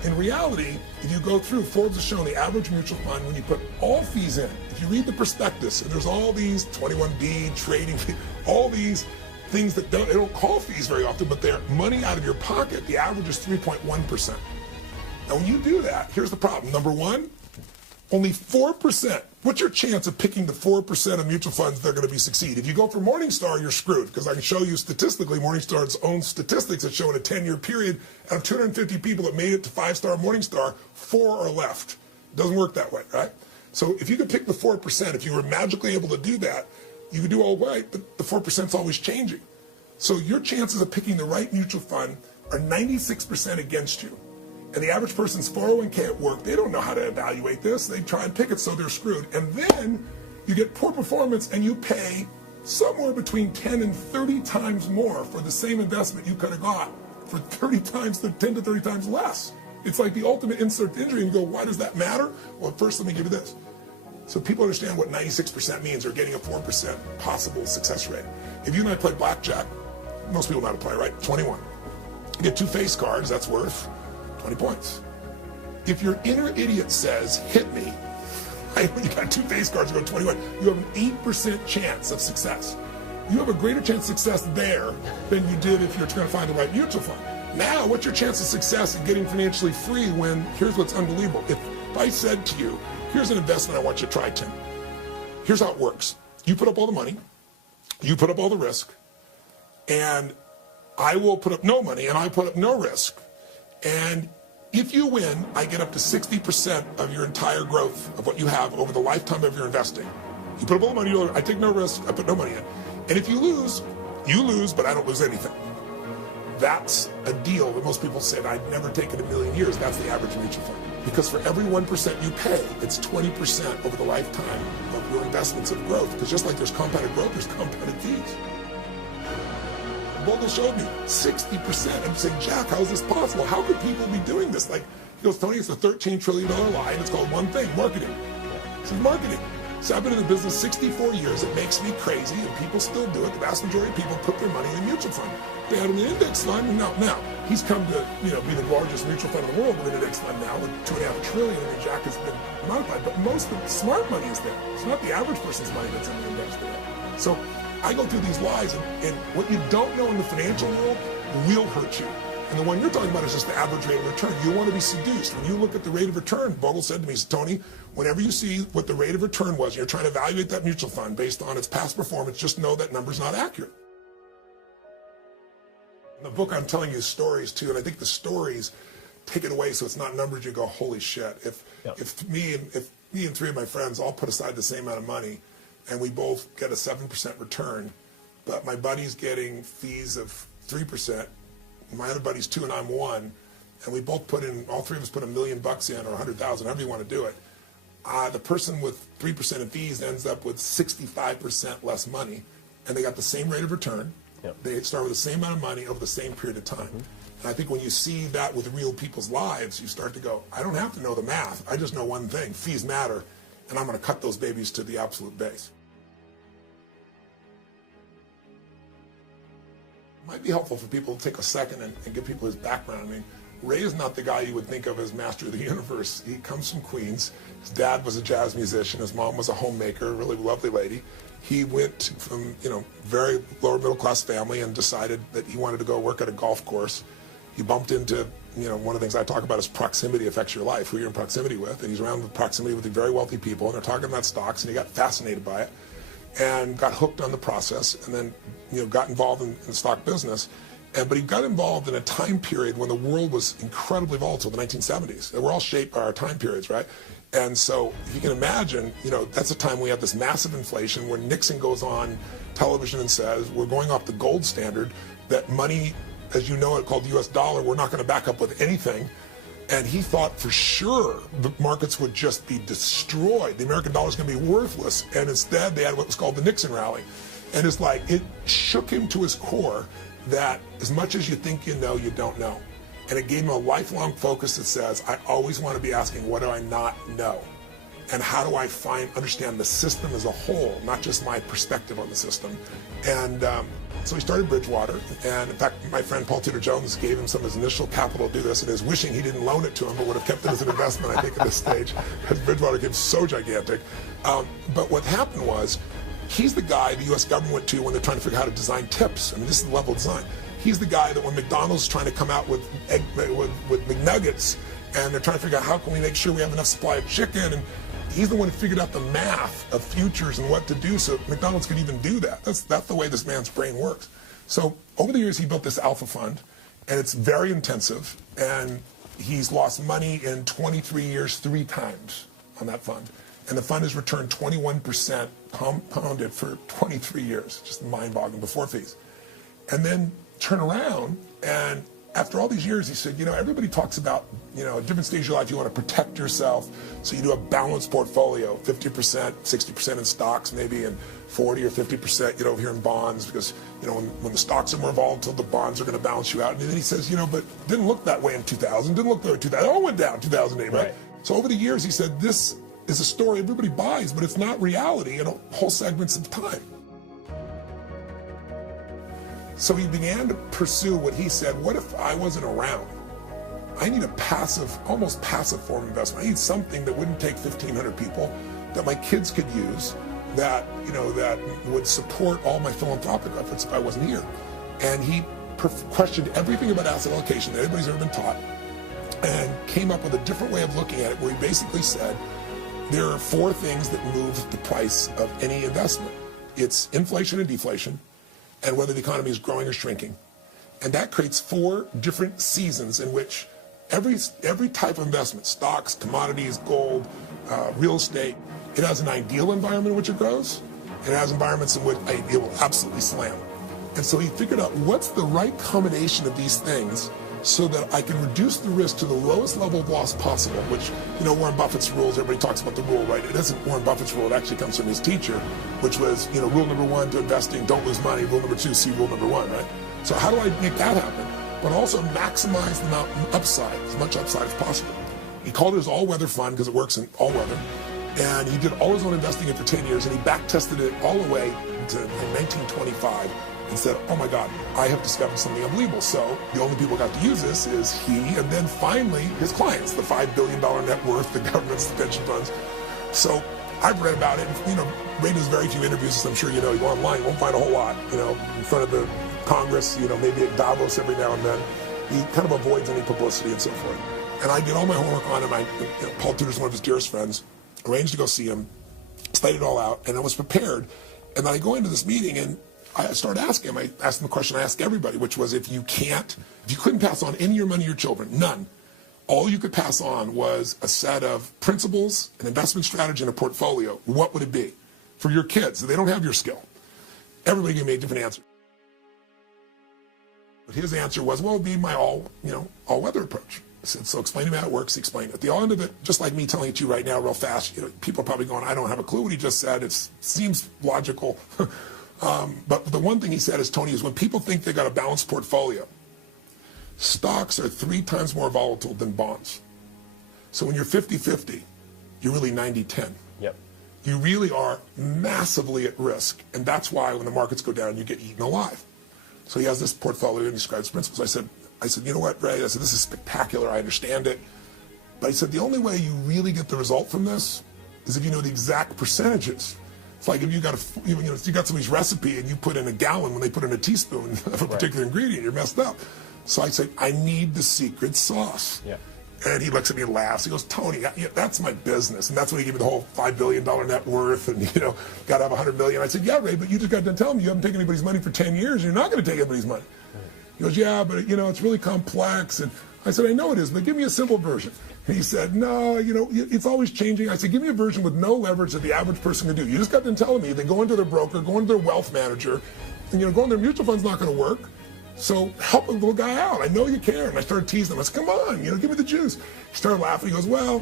In reality, if you go through, Forbes has shown the average mutual fund, when you put all fees in, if you read the prospectus, and there's all these 21B, trading, all these things that they don't call fees very often, but they're money out of your pocket, the average is 3.1%. Now, when you do that, here's the problem. Number one, only 4%. What's your chance of picking the 4% of mutual funds that are going to succeed? If you go for Morningstar, you're screwed, because I can show you statistically, Morningstar's own statistics that show in a 10-year period, out of 250 people that made it to 5-star Morningstar, 4 are left. It doesn't work that way, right? So if you could pick the 4%, if you were magically able to do that, you could do all right, but the 4% is always changing. So your chances of picking the right mutual fund are 96% against you. And the average person's 401k at work, they don't know how to evaluate this. They try and pick it, so they're screwed. And then you get poor performance and you pay somewhere between 10 and 30 times more for the same investment you could have got for 10 to 30 times less. It's like the ultimate insult to injury, and you go, why does that matter? Well, first let me give you this. So people understand what 96% means, or getting a 4% possible success rate. If you and I play blackjack, most people know how to play, right? 21. You get 2 face cards, that's worth 20 points. If your inner idiot says, hit me, right, when you got 2 face cards, you go 21, you have an 8% chance of success. You have a greater chance of success there than you did if you're trying to find the right mutual fund. Now, what's your chance of success in getting financially free when, here's what's unbelievable. If I said to you, here's an investment I want you to try, Tim. Here's how it works. You put up all the money, you put up all the risk, and I will put up no money, and I put up no risk. And if you win, I get up to 60% of your entire growth of what you have over the lifetime of your investing. You put up all the money, I take no risk, I put no money in. And if you lose, but I don't lose anything. That's a deal that most people said, I'd never take it in a million years. That's the average mutual fund. Because for every 1% you pay, it's 20% over the lifetime of your investments of growth. Because just like there's compounded growth, there's compounded fees. Bogle showed me 60%. I'm saying, Jack, how is this possible? How could people be doing this? Like, he goes, Tony, it's a $13 trillion lie, and it's called one thing, marketing. It's marketing. So I've been in the business 64 years. It makes me crazy, and people still do it. The vast majority of people put their money in a mutual fund. They had an index fund. Now, he's come to be the largest mutual fund in the world with an index fund now with $2.5 trillion, and Jack has been modified. But most of the smart money is there. It's not the average person's money that's in the index today. So I go through these lies, and what you don't know in the financial world will hurt you. And the one you're talking about is just the average rate of return. You want to be seduced. When you look at the rate of return, Bogle said to me, Tony, whenever you see what the rate of return was, you're trying to evaluate that mutual fund based on its past performance, just know that number's not accurate. In the book, I'm telling you stories too, and I think the stories take it away so it's not numbers you go, holy shit. If me and 3 of my friends all put aside the same amount of money, and we both get a 7% return, but my buddy's getting fees of 3%, my other buddy's 2 and I'm 1, and we both put in, all 3 of us put $1 million in or 100,000, however you want to do it. The person with 3% in fees ends up with 65% less money, and they got the same rate of return. Yep. They start with the same amount of money over the same period of time. And I think when you see that with real people's lives, you start to go, I don't have to know the math. I just know one thing, fees matter, and I'm going to cut those babies to the absolute base. Might be helpful for people to take a second and give people his background. I mean, Ray is not the guy you would think of as master of the universe. He comes from Queens. His dad was a jazz musician. His mom was a homemaker, a really lovely lady. He went from, very lower middle class family and decided that he wanted to go work at a golf course. He bumped into, one of the things I talk about is proximity affects your life, who you're in proximity with. And he's around the proximity with the very wealthy people, and they're talking about stocks, and he got fascinated by it and got hooked on the process, and then got involved in the stock business. But he got involved in a time period when the world was incredibly volatile, the 1970s. And we're all shaped by our time periods, right? And so if you can imagine, that's a time we have this massive inflation where Nixon goes on television and says, we're going off the gold standard, that money, as you know it, called the US dollar, we're not going to back up with anything. And he thought for sure the markets would just be destroyed. The American dollar is going to be worthless. And instead, they had what was called the Nixon rally. And it's like, it shook him to his core that as much as you think you know, you don't know. And it gave him a lifelong focus that says, I always want to be asking, what do I not know? And how do I understand the system as a whole, not just my perspective on the system? And so he started Bridgewater. And in fact, my friend Paul Tudor Jones gave him some of his initial capital to do this, and is wishing he didn't loan it to him, but would have kept it as an investment, I think, at this stage, because Bridgewater became so gigantic. But what happened was, he's the guy the U.S. government went to when they're trying to figure out how to design tips. I mean, this is the level of design. He's the guy that when McDonald's is trying to come out with McNuggets, and they're trying to figure out how can we make sure we have enough supply of chicken, and he's the one who figured out the math of futures and what to do so McDonald's could even do that. That's the way this man's brain works. So over the years, he built this alpha fund, and it's very intensive, and he's lost money in 23 years 3 times on that fund. And the fund has returned 21% compounded for 23 years, just mind-boggling, before fees. And then turn around, and after all these years, he said, everybody talks about, at different stages of your life, you want to protect yourself. So you do a balanced portfolio, 50%, 60% in stocks maybe, and 40 or 50%, here in bonds, because, when the stocks are more volatile, the bonds are going to balance you out. And then he says, but it didn't look that way in 2000, didn't look that way in 2000. It all went down in 2008, right? So over the years, he said, this is a story everybody buys, but it's not reality in whole segments of time. So he began to pursue what he said, what if I wasn't around? I need a passive, almost passive form of investment. I need something that wouldn't take 1,500 people, that my kids could use, that would support all my philanthropic efforts if I wasn't here. And he questioned everything about asset allocation that anybody's ever been taught, and came up with a different way of looking at it, where he basically said, there are 4 things that move the price of any investment. It's inflation and deflation, and whether the economy is growing or shrinking. And that creates 4 different seasons in which every type of investment, stocks, commodities, gold, real estate, it has an ideal environment in which it grows, and it has environments in which it will absolutely slam. And so he figured out what's the right combination of these things so that I can reduce the risk to the lowest level of loss possible, which, Warren Buffett's rules, everybody talks about the rule, right? It isn't Warren Buffett's rule, it actually comes from his teacher, which was, rule number 1 to investing, don't lose money. Rule number 2, see rule number 1, right? So how do I make that happen? But also maximize the amount of upside, as much upside as possible. He called it his all-weather fund because it works in all weather. And he did all his own investing in for 10 years, and he back-tested it all the way to 1925. And said, oh my God, I have discovered something unbelievable. So the only people who got to use this is he, and then finally his clients, the $5 billion net worth, the governments, the pension funds. So I've read about it. Ray does very few interviews, as I'm sure you know. You go online, you won't find a whole lot, in front of the Congress, maybe at Davos every now and then. He kind of avoids any publicity and so forth. And I did all my homework on him. Paul Tudor's one of his dearest friends, arranged to go see him, studied it all out, and I was prepared. And then I go into this meeting, and I started asking him. I asked him the question I ask everybody, which was, if you couldn't pass on any of your money to your children, none, all you could pass on was a set of principles, an investment strategy, and a portfolio, what would it be for your kids? They don't have your skill. Everybody gave me a different answer. But his answer was, well, it would be my all-weather approach. I said, so explain to me how it works. He explained it. At the end of it, just like me telling it to you right now real fast, people are probably going, I don't have a clue what he just said. It seems logical. But the one thing he said is, Tony, is when people think they got a balanced portfolio, stocks are 3 times more volatile than bonds. So when you're 50-50, you're really 90-10. Yep. You really are massively at risk. And that's why when the markets go down, you get eaten alive. So he has this portfolio and he describes principles. I said, you know what, Ray? I said, this is spectacular. I understand it. But I said, the only way you really get the result from this is if you know the exact percentages. It's like if you got somebody's recipe and you put in a gallon when they put in a teaspoon of a particular ingredient, you're messed up. So I said, I need the secret sauce. Yeah. And he looks at me and laughs. He goes, Tony, that's my business. And that's when he gave me the whole $5 billion net worth and, got to have $100 million. I said, yeah, Ray, but you just got done telling me you haven't taken anybody's money for 10 years. You're not going to take anybody's money. He goes, yeah, but, it's really complex. And I said, I know it is, but give me a simple version. And he said, no, it's always changing. I said, give me a version with no leverage that the average person can do. You just got done telling me they go into their broker, go into their wealth manager, and, going to their mutual fund's not going to work. So help a little guy out. I know you care. And I started teasing him. I said, come on, give me the juice. He started laughing. He goes, well,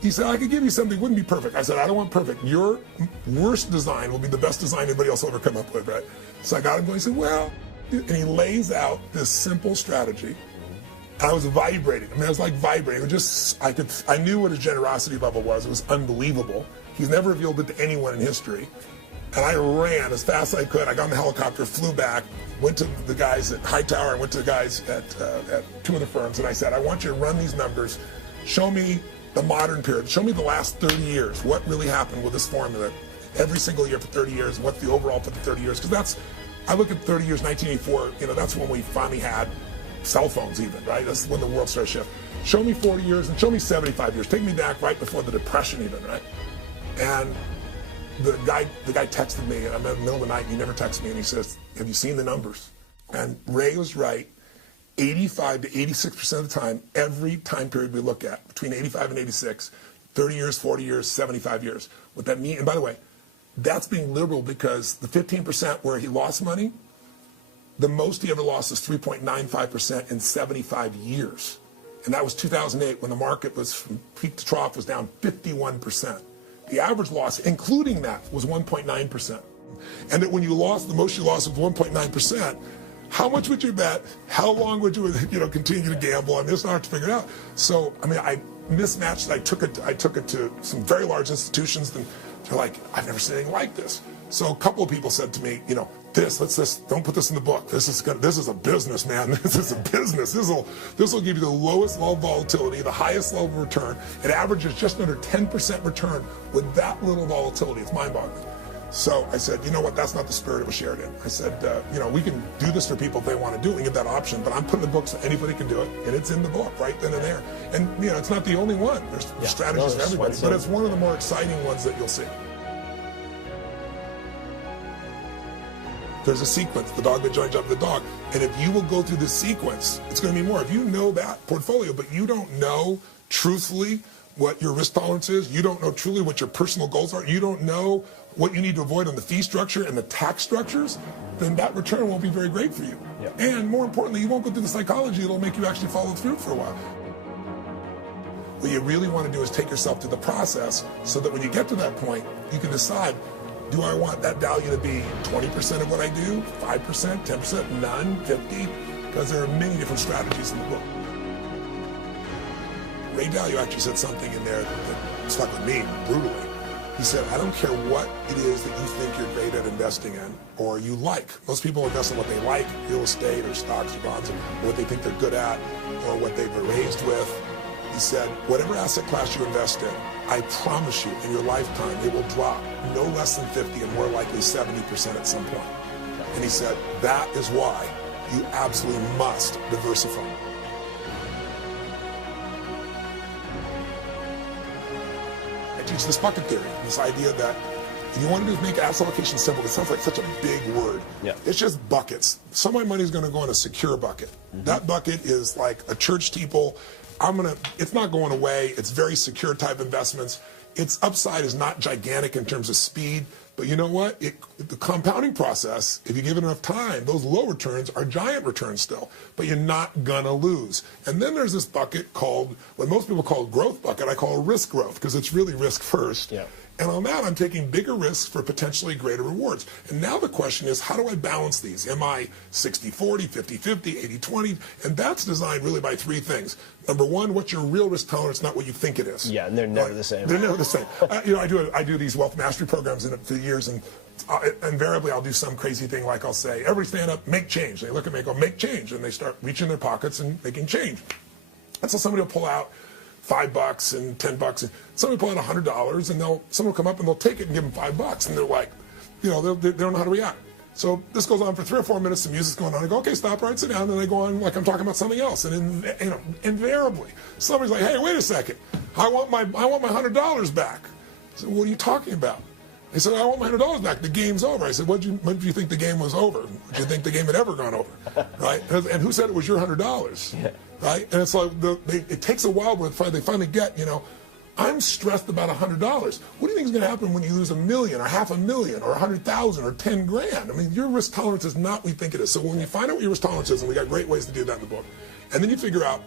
he said, I could give you something. It wouldn't be perfect. I said, I don't want perfect. Your worst design will be the best design anybody else will ever come up with, right? So I got him going. He said, well, And he lays out this simple strategy. And I was vibrating. I mean, I was like vibrating. It was just, I knew what his generosity level was. It was unbelievable. He's never revealed it to anyone in history. And I ran as fast as I could. I got in the helicopter, flew back, went to the guys at Hightower, and went to the guys at two of the firms, and I said, I want you to run these numbers. Show me the modern period. Show me the last 30 years. What really happened with this formula every single year for 30 years, and what's the overall for the 30 years? Because that's, I look at 30 years, 1984, that's when we finally had cell phones even, right? That's when the world started to shift. Show me 40 years and show me 75 years. Take me back right before the Depression even, right? And the guy texted me, and I'm in the middle of the night, and he never texts me, and he says, have you seen the numbers? And Ray was right. 85 to 86% of the time, every time period we look at, between 85 and 86, 30 years, 40 years, 75 years. What that means, and by the way, that's being liberal because the 15% where he lost money, the most he ever lost is 3.95% in 75 years. And that was 2008 when the market was from peak to trough was down 51%. The average loss, including that, was 1.9%. And that when you lost, the most you lost was 1.9%. How much would you bet? How long would you continue to gamble? I mean, it's hard to figure it out. So, I mean, I mismatched. I took it to some very large institutions, and they're like, I've never seen anything like this. So a couple of people said to me, don't put this in the book. This is a business, man. This is a business. This will give you the lowest level of volatility, the highest level of return. It averages just under 10% return with that little volatility. It's mind-boggling. So I said, you know what, that's not the spirit it was shared in. I said, we can do this for people if they want to do it. We give that option, but I'm putting the book so anybody can do it, and it's in the book right then and there. And, it's not the only one. There's strategies for everybody, but it's one of the more exciting ones that you'll see. There's a sequence, the dog that joined up the dog. And if you will go through the sequence, it's going to be more. If you know that portfolio, but you don't know truthfully what your risk tolerance is, you don't know truly what your personal goals are, you don't know what you need to avoid on the fee structure and the tax structures, then that return won't be very great for you. Yeah. And more importantly, you won't go through the psychology that'll make you actually follow through for a while. What you really want to do is take yourself through the process so that when you get to that point, you can decide, do I want that value to be 20% of what I do, 5%, 10%, none, 50? Because there are many different strategies in the book. Ray Dalio actually said something in there that stuck with me brutally. He said, I don't care what it is that you think you're great at investing in or you like. Most people invest in what they like, real estate or stocks or bonds, or what they think they're good at or what they've been raised with. He said, whatever asset class you invest in, I promise you in your lifetime it will drop no less than 50 and more likely 70% at some point. And he said, that is why you absolutely must diversify. I teach this bucket theory, this idea that if you want to make asset allocation simple, it sounds like such a big word. Yeah. It's just buckets. Some of my money is going to go in a secure bucket. Mm-hmm. That bucket is like a church steeple. It's not going away. It's very secure type investments. Its upside is not gigantic in terms of speed, but you know what? The compounding process, if you give it enough time, those low returns are giant returns still, but you're not gonna lose. And then there's this bucket called, what most people call growth bucket, I call risk growth, because it's really risk first. Yeah. And on that, I'm taking bigger risks for potentially greater rewards. And now the question is, how do I balance these? Am I 60-40, 50-50, 80-20? And that's designed really by three things. Number one, what's your real risk tolerance, not what you think it is. Yeah, and they're never the same. They're never the same. I do these wealth mastery programs for years, and invariably I'll do some crazy thing like I'll say, everybody stand up, make change. They look at me and go, make change. And they start reaching in their pockets and making change. And so somebody will pull out $5 and $10, and somebody pull out $100, and someone will come up and they'll take it and give them $5, and they're like, they don't know how to react. So this goes on for 3 or 4 minutes. The music's going on. I go, okay, stop, right, sit down. And then I go on like I'm talking about something else. And invariably, somebody's like, hey, wait a second, I want my $100 back. I said, what are you talking about? He said, I want my $100 back. The game's over. I said, when did you think the game was over? Did you think the game had ever gone over? Right? And who said it was your $100? Yeah. Right? And it's like it takes a while before they finally get, I'm stressed about $100. What do you think is going to happen when you lose $1 million or $500,000 or 100,000 or 10 grand? I mean, your risk tolerance is not what you think it is. So when you find out what your risk tolerance is, and we got great ways to do that in the book, and then you figure out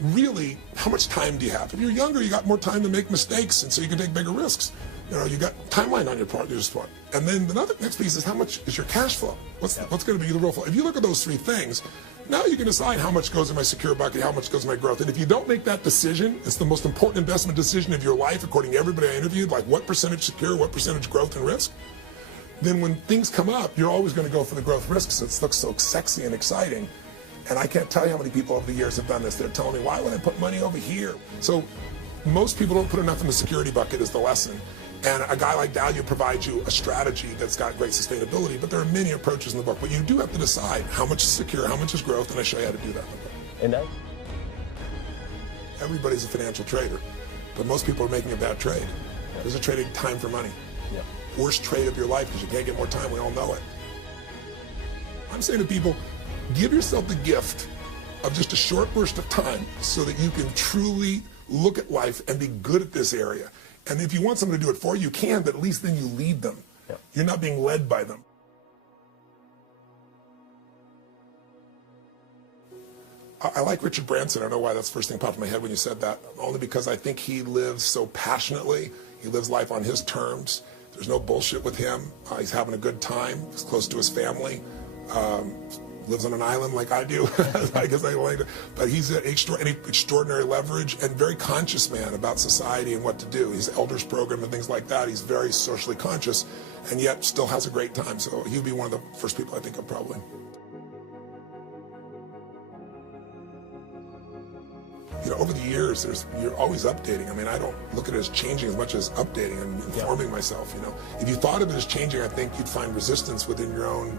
really how much time do you have. If you're younger, you got more time to make mistakes, and so you can take bigger risks. You got timeline on your part, your spot. And then the next piece is how much is your cash flow? What's going to be the real flow? If you look at those three things, now you can decide how much goes in my secure bucket, how much goes in my growth. And if you don't make that decision, it's the most important investment decision of your life, according to everybody I interviewed, like what percentage secure, what percentage growth and risk. Then when things come up, you're always going to go for the growth risk because it looks so sexy and exciting. And I can't tell you how many people over the years have done this. They're telling me, why would I put money over here? So most people don't put enough in the security bucket is the lesson. And a guy like Dalio provides you a strategy that's got great sustainability, but there are many approaches in the book. But you do have to decide how much is secure, how much is growth, and I show you how to do that in the book. And that? Everybody's a financial trader, but most people are making a bad trade. There's a trading time for money. Yeah. Worst trade of your life because you can't get more time. We all know it. I'm saying to people, give yourself the gift of just a short burst of time so that you can truly look at life and be good at this area. And if you want someone to do it for you, you can, but at least then you lead them. Yeah. You're not being led by them. I like Richard Branson. I don't know why that's the first thing popped in my head when you said that, only because I think he lives so passionately. He lives life on his terms. There's no bullshit with him. He's having a good time. He's close to his family. Lives on an island like I do. I guess I like it. But he's an extraordinary leverage and very conscious man about society and what to do. His elders program and things like that. He's very socially conscious and yet still has a great time. So he'd be one of the first people I think of probably. Over the years, you're always updating. I mean, I don't look at it as changing as much as updating and informing myself. If you thought of it as changing, I think you'd find resistance within your own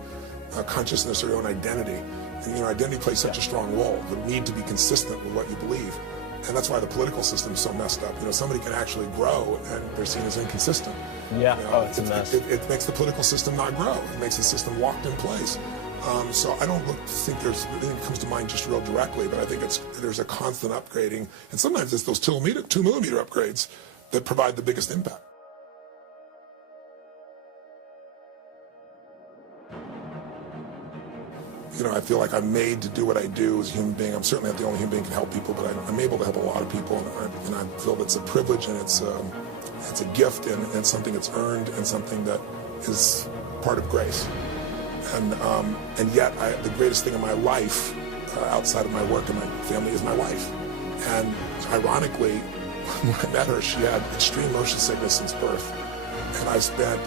consciousness or your own identity. And identity plays such a strong role, the need to be consistent with what you believe. And that's why the political system is so messed up. Somebody can actually grow and they're seen as inconsistent. Yeah, it's a mess. It makes the political system not grow. It makes the system locked in place. So I don't think there's anything that comes to mind just real directly, but I think there's a constant upgrading. And sometimes it's those 2 millimeter upgrades that provide the biggest impact. I feel like I'm made to do what I do as a human being. I'm certainly not the only human being who can help people, but I'm able to help a lot of people, and I feel it's a privilege and it's a gift and something that's earned and something that is part of grace. And yet, the greatest thing in my life, outside of my work and my family, is my wife. And ironically, when I met her, she had extreme motion sickness since birth, and I spent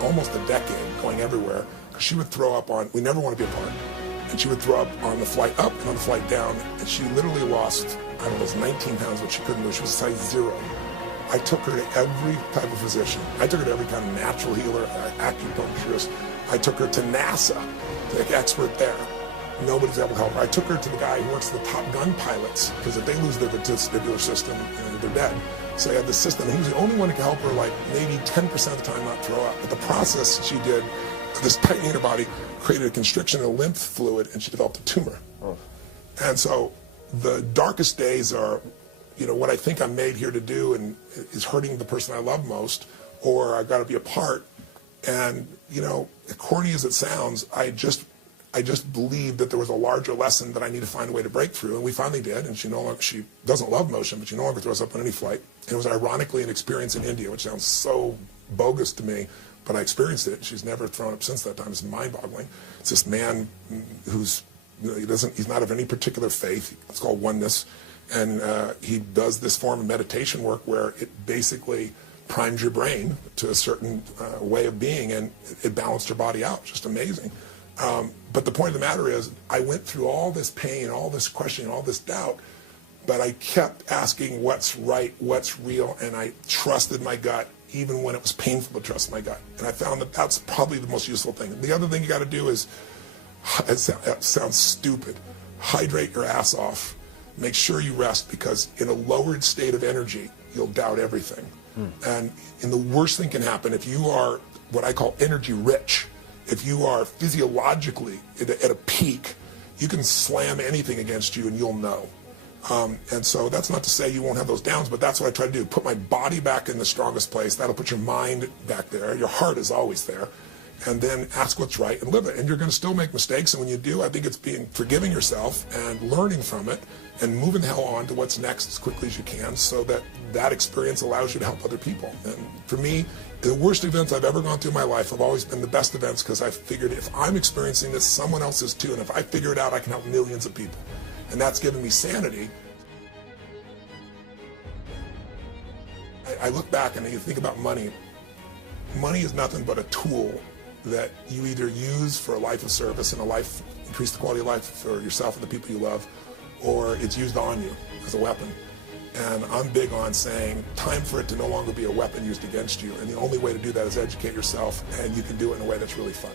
almost a decade going everywhere because she would throw up we never want to be apart. And she would throw up on the flight up and on the flight down. And she literally lost, I don't know, it was 19 pounds, but she couldn't move. She was size 0. I took her to every type of physician. I took her to every kind of natural healer, acupuncturist. I took her to NASA, the expert there. Nobody's able to help her. I took her to the guy who works with the Top Gun pilots, because if they lose their vestibular system, they're dead. So I had this system, and he was the only one who could help her, like maybe 10% of the time not throw up. But the process she did, this tightening in her body, created a constriction of the lymph fluid, and she developed a tumor. Oh. And so the darkest days are, what I think I'm made here to do and is hurting the person I love most, or I've got to be apart. And, corny as it sounds, I just believed that there was a larger lesson that I need to find a way to break through, and we finally did. And she doesn't love motion, but she no longer throws up on any flight. And it was ironically an experience in India, which sounds so bogus to me, but I experienced it. She's never thrown up since that time. It's mind-boggling. It's this man who's he's not of any particular faith. It's called oneness, and he does this form of meditation work where it basically primes your brain to a certain way of being, and it balanced her body out. Just amazing. But the point of the matter is, I went through all this pain, all this questioning, all this doubt, but I kept asking what's right, what's real, and I trusted my gut, even when it was painful to trust my gut. And I found that that's probably the most useful thing. The other thing you got to do is, it sounds stupid, hydrate your ass off. Make sure you rest, because in a lowered state of energy, you'll doubt everything. And the worst thing can happen if you are what I call energy rich. If you are physiologically at a peak, you can slam anything against you and you'll know. And so that's not to say you won't have those downs, but that's what I try to do. Put my body back in the strongest place. That'll put your mind back there. Your heart is always there. and then ask what's right and live it. And you're going to still make mistakes, and when you do, I think it's being forgiving yourself and learning from it and moving the hell on to what's next as quickly as you can, so that that experience allows you to help other people. And for me, the worst events I've ever gone through in my life have always been the best events, because I figured if I'm experiencing this, someone else is too, and if I figure it out, I can help millions of people. And that's given me sanity. I look back and you think about money. Money is nothing but a tool that you either use for a life of service and a life, increase the quality of life for yourself and the people you love, or it's used on you as a weapon. And I'm big on saying, time for it to no longer be a weapon used against you. And the only way to do that is educate yourself, and you can do it in a way that's really fun.